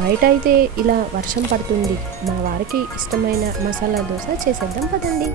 బయట అయితే ఇలా వర్షం పడుతుంది. మా వారికి ఇష్టమైన మసాలా దోశ చేసేద్దాం పదండి.